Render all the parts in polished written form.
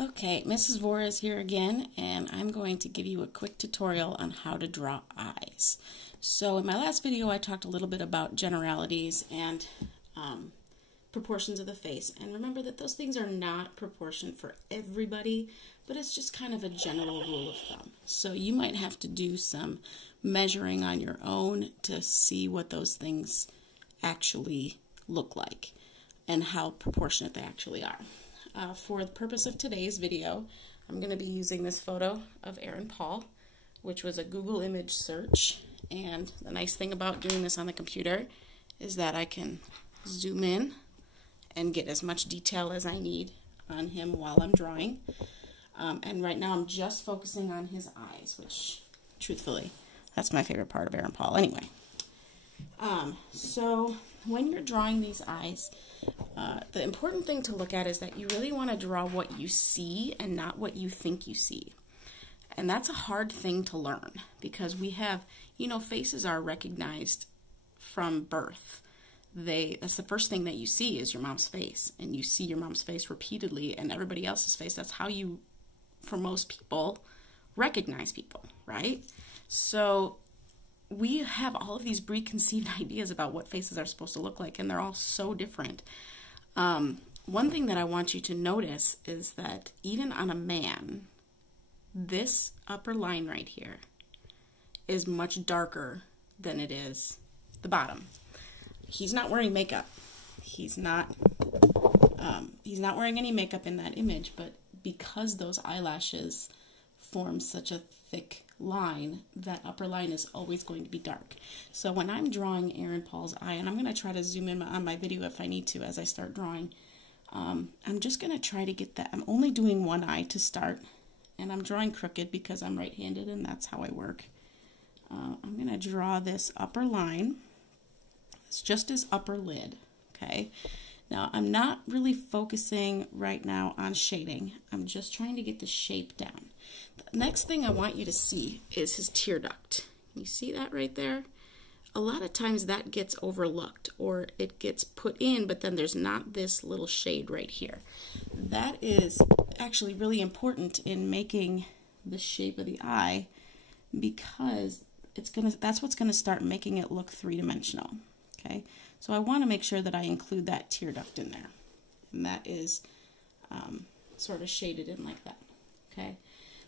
Okay, Mrs. Vora is here again, and I'm going to give you a quick tutorial on how to draw eyes. So in my last video, I talked a little bit about generalities and proportions of the face. And remember that those things are not proportioned for everybody, but it's just kind of a general rule of thumb. So you might have to do some measuring on your own to see what those things actually look like and how proportionate they actually are. For the purpose of today's video, I'm going to be using this photo of Aaron Paul, which was a Google image search. And the nice thing about doing this on the computer is that I can zoom in and get as much detail as I need on him while I'm drawing. And right now I'm just focusing on his eyes, which, truthfully, that's my favorite part of Aaron Paul anyway. So when you're drawing these eyes, the important thing to look at is that you really want to draw what you see and not what you think you see. And that's a hard thing to learn because we have, faces are recognized from birth. That's the first thing that you see is your mom's face, and you see your mom's face repeatedly and everybody else's face. That's how you, for most people, recognize people, right? So we have all of these preconceived ideas about what faces are supposed to look like, and they're all so different. One thing that I want you to notice is that even on a man, this upper line right here is much darker than it is the bottom. He's not wearing makeup. He's not wearing any makeup in that image, but because those eyelashes form such a thick line, that upper line is always going to be dark. So when I'm drawing Aaron Paul's eye, and I'm going to try to zoom in on my video if I need to as I start drawing, I'm just going to try to get that. I'm only doing one eye to start, and I'm drawing crooked because I'm right-handed and that's how I work. I'm going to draw this upper line. It's just his upper lid, okay? Now, I'm not really focusing right now on shading. I'm just trying to get the shape down. The next thing I want you to see is his tear duct. You see that right there? A lot of times that gets overlooked, or it gets put in, but then there's not this little shade right here. That is actually really important in making the shape of the eye because that's what's gonna start making it look three-dimensional. Okay, so I want to make sure that I include that tear duct in there, and that is sort of shaded in like that. Okay,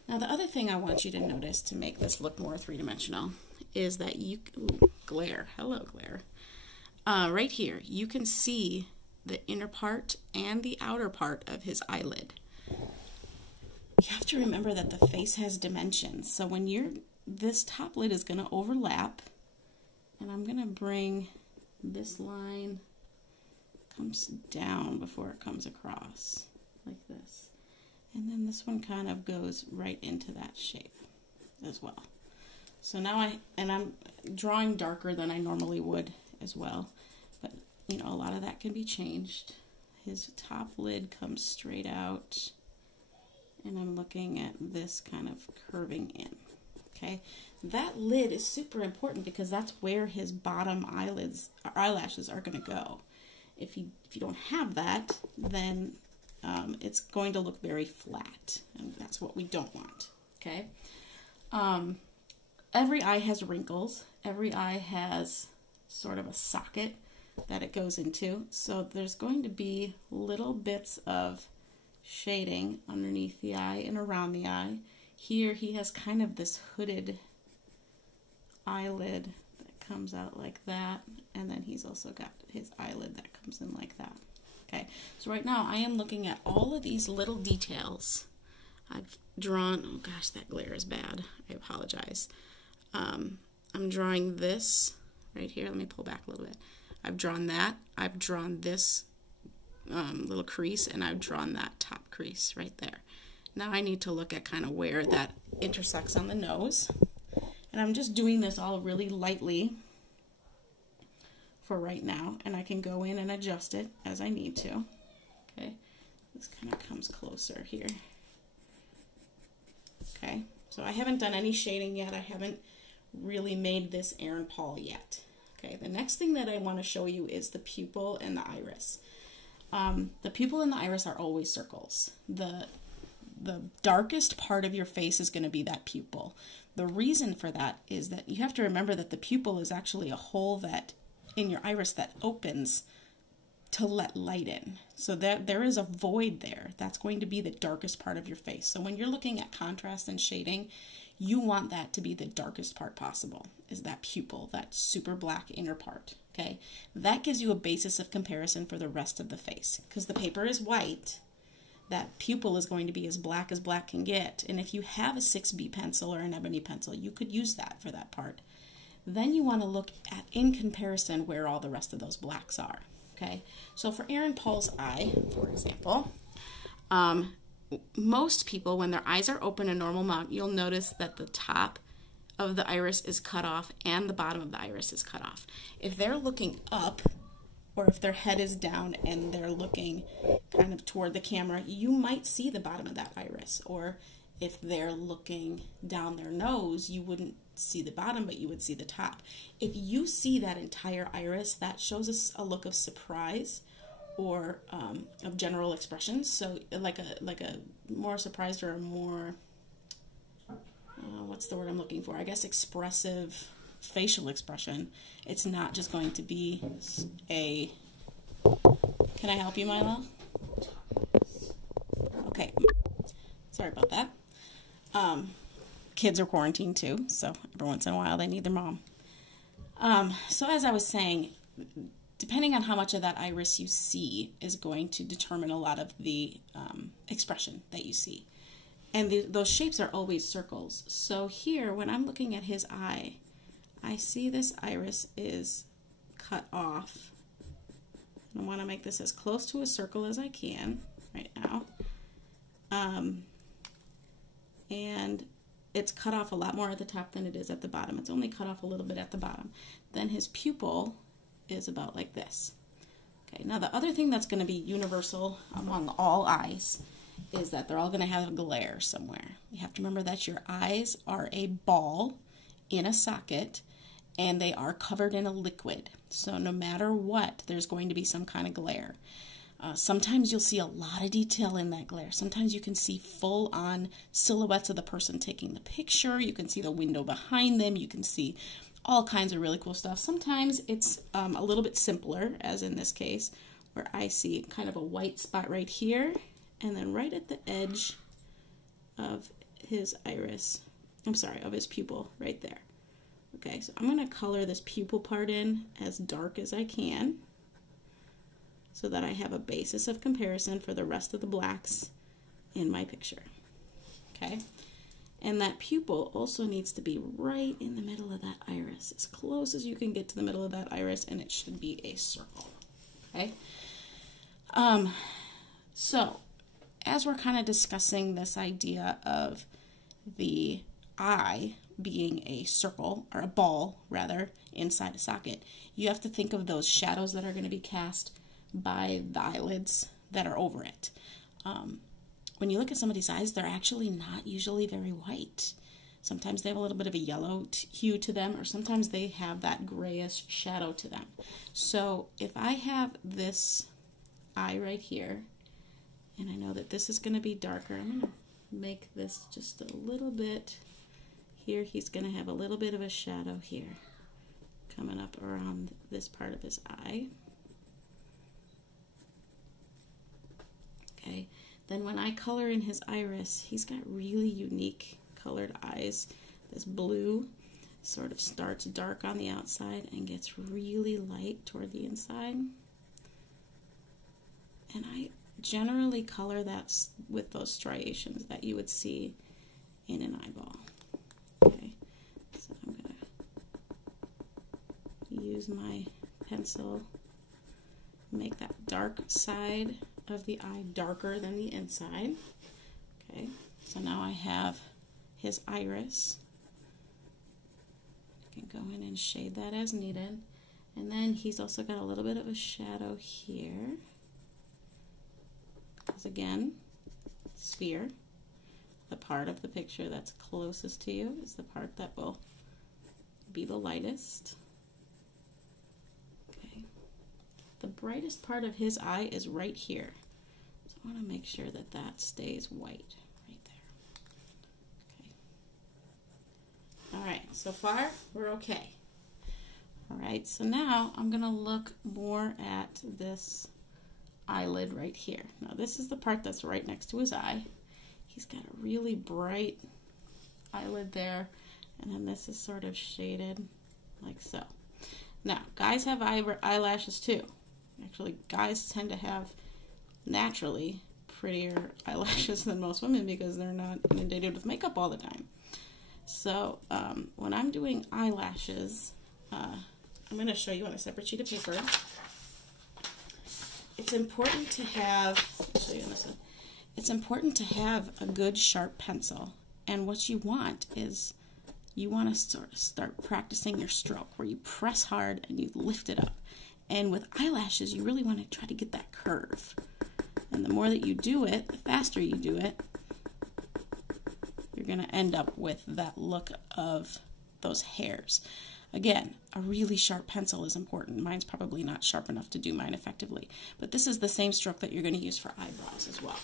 now the other thing I want you to notice to make this look more three-dimensional is that glare, hello glare, right here you can see the inner part and the outer part of his eyelid. You have to remember that the face has dimensions, so when this top lid is going to overlap, and I'm going to bring this line comes down before it comes across like this, and then this one kind of goes right into that shape as well. So now I'm drawing darker than I normally would as well, but a lot of that can be changed. His top lid comes straight out, and I'm looking at this kind of curving in. Okay, that lid is super important because that's where his bottom eyelashes are going to go. If you don't have that, then it's going to look very flat, and that's what we don't want. Okay, every eye has wrinkles. Every eye has sort of a socket that it goes into, so there's going to be little bits of shading underneath the eye and around the eye. Here he has kind of this hooded eyelid that comes out like that, and then he's also got his eyelid that comes in like that. Okay, so right now I am looking at all of these little details. I've drawn, oh gosh, that glare is bad. I apologize. I'm drawing this right here. Let me pull back a little bit. I've drawn that. I've drawn this little crease, and I've drawn that top crease right there. Now I need to look at kind of where that intersects on the nose. And I'm just doing this all really lightly for right now. And I can go in and adjust it as I need to. Okay, this kind of comes closer here. Okay, so I haven't done any shading yet. I haven't really made this Aaron Paul yet. Okay, the next thing that I want to show you is the pupil and the iris. The pupil and the iris are always circles. The the darkest part of your face is going to be that pupil. The reason for that is that you have to remember that the pupil is actually a hole that in your iris that opens to let light in. So there is a void there. That's going to be the darkest part of your face. So when you're looking at contrast and shading, you want that to be the darkest part possible, is that pupil, that super black inner part, okay? That gives you a basis of comparison for the rest of the face. Because the paper is white, that pupil is going to be as black can get. And if you have a 6B pencil or an ebony pencil, you could use that for that part. Then you want to look at, in comparison, where all the rest of those blacks are. Okay, so for Aaron Paul's eye, for example, most people, when their eyes are open a normal amount, you'll notice that the top of the iris is cut off and the bottom of the iris is cut off. If they're looking up, or if their head is down and they're looking kind of toward the camera, you might see the bottom of that iris. Or if they're looking down their nose, you wouldn't see the bottom, but you would see the top. If you see that entire iris, that shows us a look of surprise or of general expression. So like a more surprised or a more, what's the word I'm looking for? I guess expressive facial expression. It's not just going to be a, can I help you, Milo? Okay, sorry about that. Kids are quarantined too, so every once in a while they need their mom. So as I was saying, depending on how much of that iris you see is going to determine a lot of the expression that you see. And those shapes are always circles. So here, when I'm looking at his eye, I see this iris is cut off. I want to make this as close to a circle as I can right now. And it's cut off a lot more at the top than it is at the bottom. It's only cut off a little bit at the bottom. Then his pupil is about like this. Okay, now the other thing that's going to be universal among all eyes is that they're all going to have a glare somewhere. You have to remember that your eyes are a ball in a socket and they are covered in a liquid. So no matter what, there's going to be some kind of glare. Sometimes you'll see a lot of detail in that glare. Sometimes you can see full-on silhouettes of the person taking the picture. You can see the window behind them. You can see all kinds of really cool stuff. Sometimes it's a little bit simpler, as in this case, where I see kind of a white spot right here, and then right at the edge of his iris, of his pupil, right there. Okay, so I'm going to color this pupil part in as dark as I can, so that I have a basis of comparison for the rest of the blacks in my picture. Okay? And that pupil also needs to be right in the middle of that iris, as close as you can get to the middle of that iris, and it should be a circle. Okay? So, as we're kind of discussing this idea of the eye being a circle, or a ball, rather, inside a socket, you have to think of those shadows that are going to be cast by the eyelids that are over it. When you look at somebody's eyes, they're actually not usually very white. Sometimes they have a little bit of a yellow hue to them, or sometimes they have that grayish shadow to them. So if I have this eye right here, and I know that this is going to be darker, I'm going to make this just a little bit here. He's going to have a little bit of a shadow here coming up around this part of his eye. Okay, then when I color in his iris, he's got really unique colored eyes. This blue sort of starts dark on the outside and gets really light toward the inside. And I generally color that with those striations that you would see in an eyeball. Okay, so I'm going to use my pencil, make that dark side of the eye darker than the inside. Okay, so now I have his iris. I can go in and shade that as needed. And then he's also got a little bit of a shadow here. Because again, sphere, the part of the picture that's closest to you is the part that will be the lightest. The brightest part of his eye is right here. So I want to make sure that that stays white right All right, so far we're okay. All right, so now I'm gonna look more at this eyelid right here. Now this is the part that's right next to his eye. He's got a really bright eyelid there, and then this is sort of shaded like so. Now, guys have eyelashes too. Actually, guys tend to have naturally prettier eyelashes than most women because they're not inundated with makeup all the time. So when I'm doing eyelashes, I'm going to show you on a separate sheet of paper. It's important to have, I'll show you on this one. It's important to have a good sharp pencil. And what you want is you want to sort of start practicing your stroke where you press hard and you lift it up. And with eyelashes, you really want to try to get that curve. And the more that you do it, the faster you do it, you're going to end up with that look of those hairs. Again, a really sharp pencil is important. Mine's probably not sharp enough to do mine effectively. But this is the same stroke that you're going to use for eyebrows as well.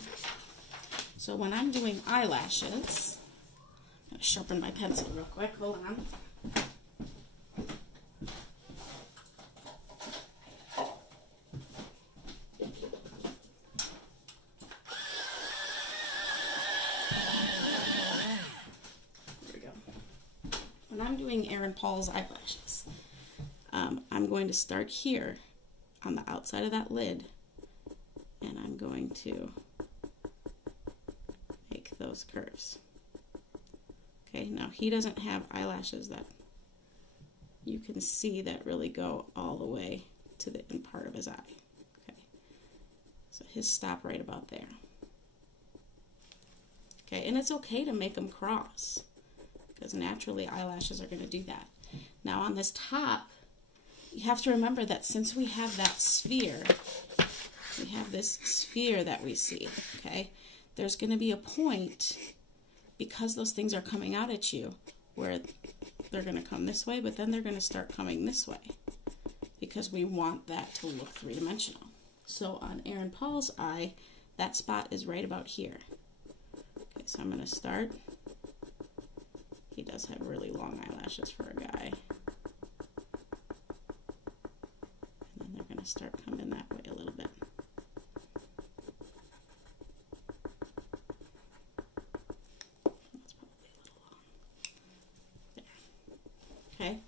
So when I'm doing eyelashes, I'm going to sharpen my pencil real quick. Hold on. When I'm doing Aaron Paul's eyelashes, I'm going to start here on the outside of that lid, and I'm going to make those curves. Okay, now he doesn't have eyelashes that you can see that really go all the way to the end part of his eye. Okay, so his stop right about there. Okay, and it's okay to make them cross, because naturally eyelashes are going to do that. Now on this top, you have to remember that since we have that sphere, we have this sphere that we see, okay? There's going to be a point, because those things are coming out at you, where they're going to come this way, but then they're going to start coming this way, because we want that to look three-dimensional. So on Aaron Paul's eye, that spot is right about here. Okay, so I'm going to start. He does have really long eyelashes for a guy. And then they're going to start coming that way a little bit. That's probably a little long. There. Okay.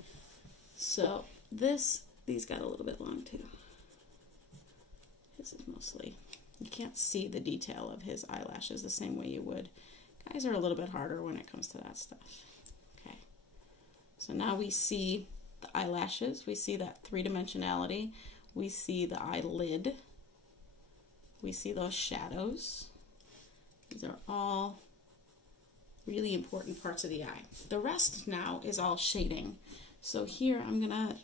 So these got a little bit long too. This is mostly, you can't see the detail of his eyelashes the same way you would. Guys are a little bit harder when it comes to that stuff. Okay, so now we see the eyelashes, we see that three-dimensionality, we see the eyelid, we see those shadows. These are all really important parts of the eye. The rest now is all shading. So here I'm going to,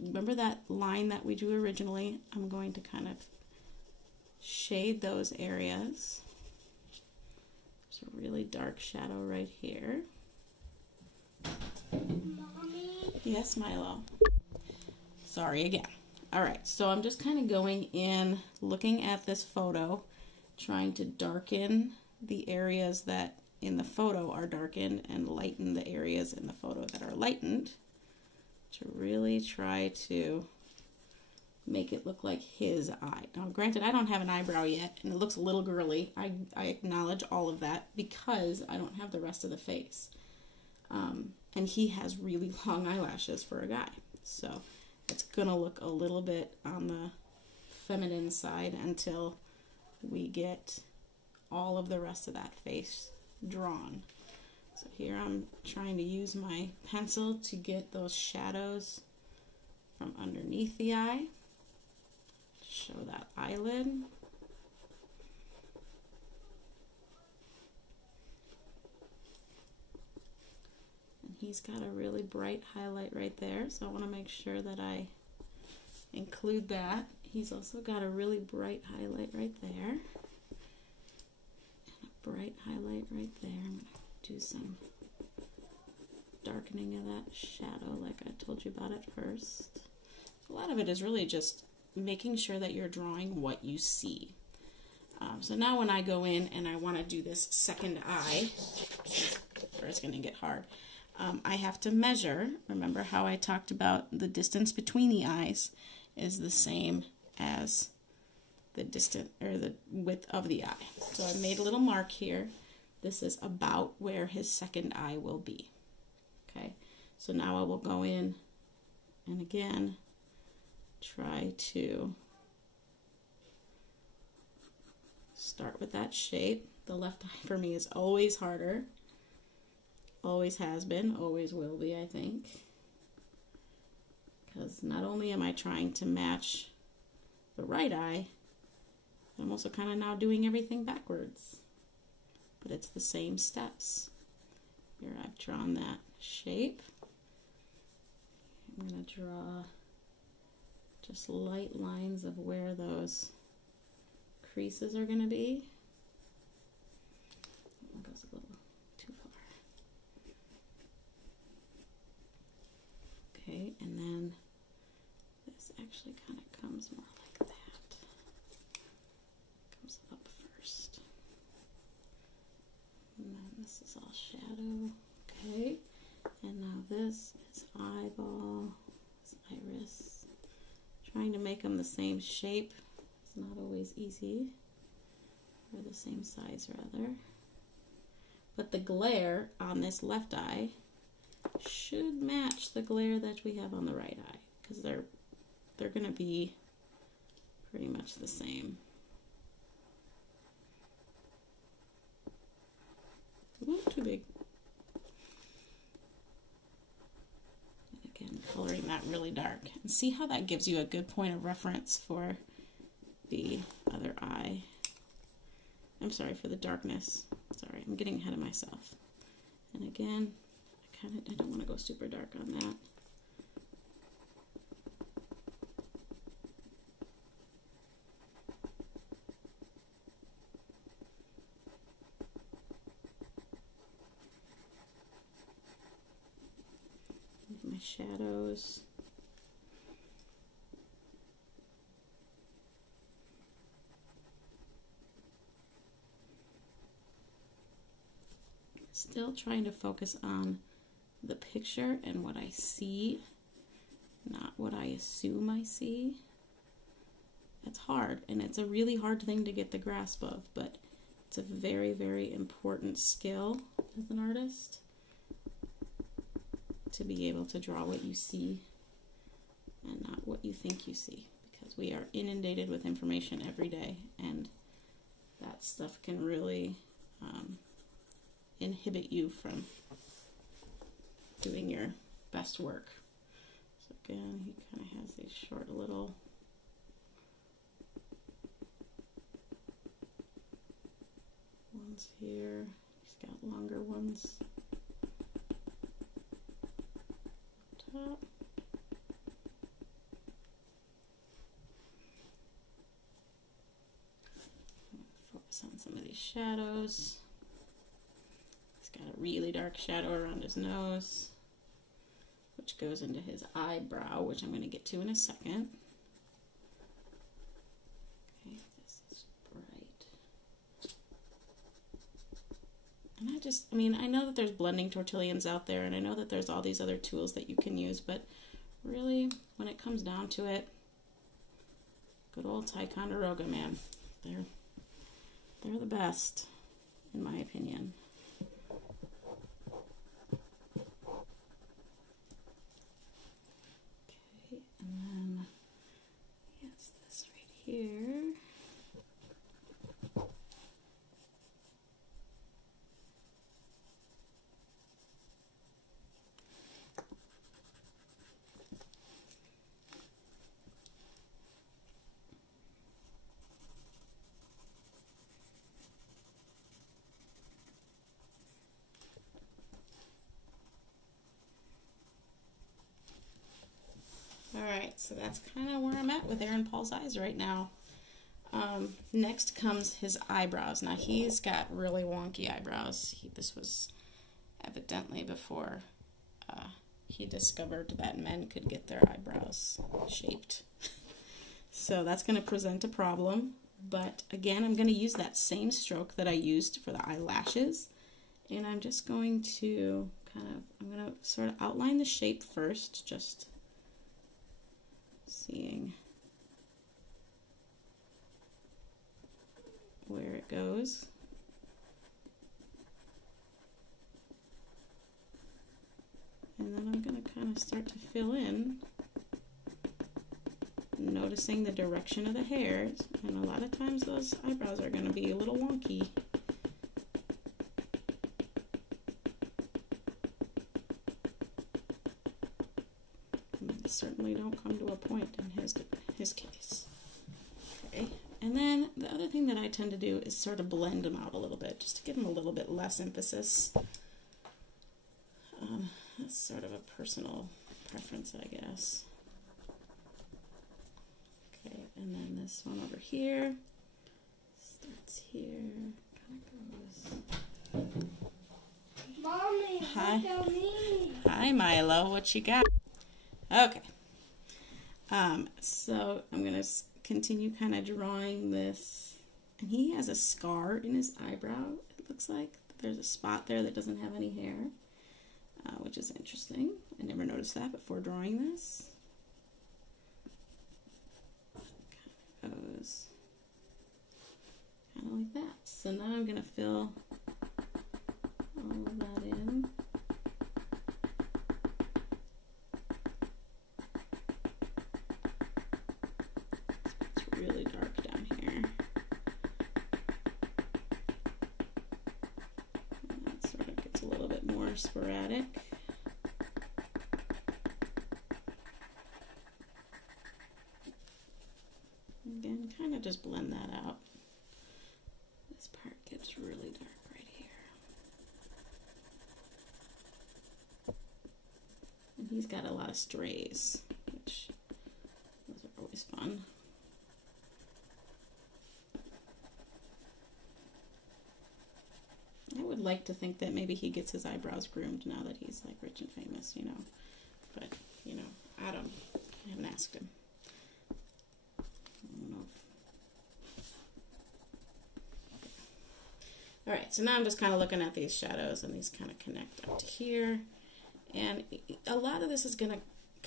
remember that line that we drew originally, I'm going to kind of shade those areas. There's a really dark shadow right here. Mommy? Yes, Milo. Sorry again. All right, so I'm just kind of going in, looking at this photo, trying to darken the areas that in the photo are darkened and lighten the areas in the photo that are lightened to really try to make it look like his eye. Now, granted, I don't have an eyebrow yet, and it looks a little girly. I acknowledge all of that because I don't have the rest of the face. And he has really long eyelashes for a guy. So it's going to look a little bit on the feminine side until we get all of the rest of that face drawn. So here I'm trying to use my pencil to get those shadows from underneath the eye. Show that eyelid. And he's got a really bright highlight right there, so I want to make sure that I include that. He's also got a really bright highlight right there. And a bright highlight right there. I'm going to do some darkening of that shadow like I told you about at first. A lot of it is really just making sure that you're drawing what you see. So now when I go in and I want to do this second eye, where it's going to get hard, I have to measure. Remember how I talked about the distance between the eyes is the same as the distance or the width of the eye. So I made a little mark here. This is about where his second eye will be. Okay, so now I will go in and again try to start with that shape. The left eye for me is always harder. Always has been, always will be, I think. Because not only am I trying to match the right eye, I'm also kind of now doing everything backwards. But it's the same steps. Here I've drawn that shape. I'm going to draw just light lines of where those creases are going to be. That goes a little too far. Okay, and then this actually kind of comes more like that. Comes up first. And then this is all shadow. Okay, and now this is eyeball, this iris. Trying to make them the same shape is not always easy, or the same size rather. But the glare on this left eye should match the glare that we have on the right eye, because they're going to be pretty much the same. Ooh, too big. Again, coloring that really dark. And see how that gives you a good point of reference for the other eye. I'm sorry, for the darkness. Sorry, I'm getting ahead of myself. And again, I don't want to go super dark on that. My shadows. Still trying to focus on the picture and what I see, not what I assume I see. It's hard, and it's a really hard thing to get the grasp of, but it's a very, very important skill as an artist to be able to draw what you see and not what you think you see, because we are inundated with information every day, and that stuff can really inhibit you from doing your best work. So again, he kind of has these short little ones here. He's got longer ones top. Focus on some of these shadows. Got a really dark shadow around his nose, which goes into his eyebrow, which I'm going to get to in a second. Okay, this is bright. And I know that there's blending tortillions out there, and I know that there's all these other tools that you can use, but really, when it comes down to it, good old Ticonderoga, man. They're the best, in my opinion. Here. Alright, so that's kind of where I'm at with Aaron Paul's eyes right now. Next comes his eyebrows. Now he's got really wonky eyebrows. This was evidently before he discovered that men could get their eyebrows shaped. So that's going to present a problem. But again, I'm going to use that same stroke that I used for the eyelashes. And I'm just going to I'm gonna sort of outline the shape first, just seeing where it goes. And then I'm going to kind of start to fill in, noticing the direction of the hairs. And a lot of times those eyebrows are going to be a little wonky. And they certainly don't come to a point in his case. Okay. And then the other thing that I tend to do is sort of blend them out a little bit, just to give them a little bit less emphasis. That's sort of a personal preference, I guess. Okay, and then this one over here starts here, kind of goes. Mommy, Hi. look at me. Hi, Milo. What you got? Okay. So I'm gonna continue kind of drawing this, and he has a scar in his eyebrow. It looks like there's a spot there that doesn't have any hair. Which is interesting. I never noticed that before drawing this. Kind of goes kind of like that. So now I'm going to fill all of that in. It's really dark down here. And that sort of gets a little bit more sporadic. Again, kind of just blend that out. This part gets really dark right here. And he's got a lot of strays, which those are always fun. I would like to think that maybe he gets his eyebrows groomed now that he's like rich and famous, you know. But, you know, I haven't asked him. Alright, so now I'm just kind of looking at these shadows, and these kind of connect up to here. And a lot of this is going to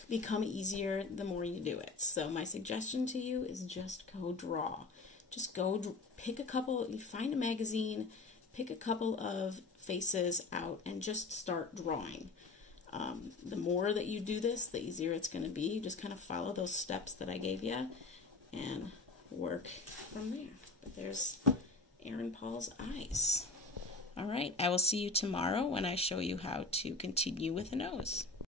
become easier the more you do it. So my suggestion to you is just go draw. Just go pick a couple, you find a magazine, pick a couple of faces out, and just start drawing. The more that you do this, the easier it's going to be. You just kind of follow those steps that I gave you and work from there. But there's Aaron Paul's eyes. All right, I will see you tomorrow when I show you how to continue with a nose.